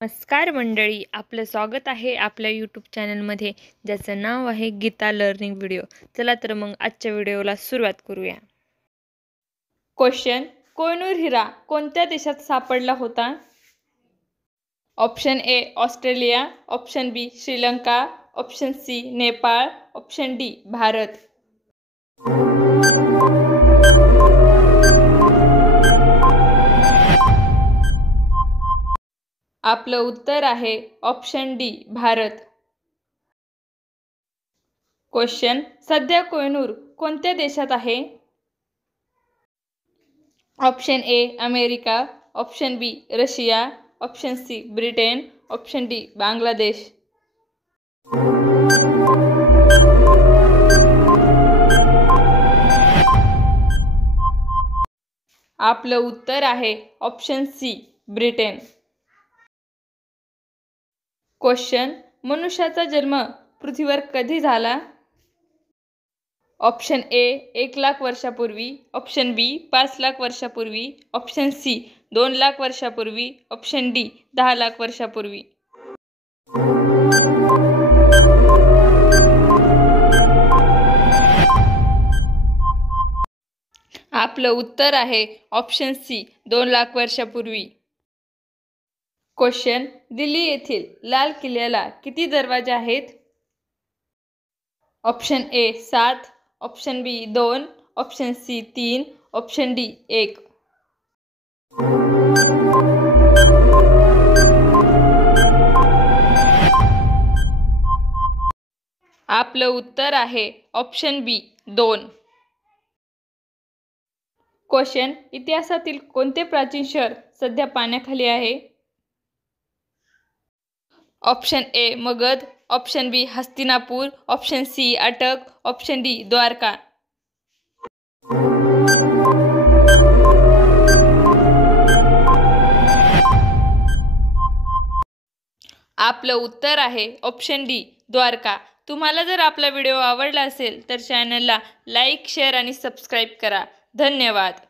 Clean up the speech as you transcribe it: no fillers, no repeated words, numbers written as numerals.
नमस्कार मंडळी, आपलं स्वागत आहे आपल्या यूट्यूब चॅनलमध्ये, ज्याचं नाव आहे गीता लर्निंग व्हिडिओ. चला तर मग आजच्या व्हिडिओला सुरुवात करूया. क्वेश्चन: कोहिनूर हिरा कोणत्या देशात सापडला होता? Option A Australia, option B Sri Lanka, option C Nepal, option D Bharat. आपलं उत्तर आहे ऑप्शन डी भारत. क्वेश्चन: सध्या कोहिनूर कोणत्या देशात आहे? Option A America, option B Russia, option C Britain, option D Bangladesh. आपलं उत्तर आहे ऑप्शन सी ब्रिटन. क्वेश्चन: मनुष्याचा जन्म पृथ्वीवर कधी झाला? ऑप्शन ए 1,00,000 वर्षापूर्वी, ऑप्शन बी 5,00,000 वर्षापूर्वी, ऑप्शन सी 2,00,000 वर्षापूर्वी, ऑप्शन डी 10,00,000 वर्षापूर्वी. आपलं उत्तर आहे ऑप्शन सी 2,00,000 वर्षापूर्वी. क्वेश्चन: दिल्ली येथील लाल किल्ल्याला किती दरवाजे आहेत? Option A 7, option B 2, option C 3, option D 1. आपलं उत्तर आहे ऑप्शन बी 2. क्वेश्चन: इतिहासातील कोणते प्राचीन शहर सध्या पाण्याखाली आहे? Option A Magadh, option B Hastinapur, option C Attock, option D Dwarka. आपलं उत्तर आहे ऑप्शन डी द्वारका. तुम्हाला जर आपला व्हिडिओ आवडला असेल तर चॅनलला लाईक, शेअर आणि सबस्क्राईब करा. धन्यवाद.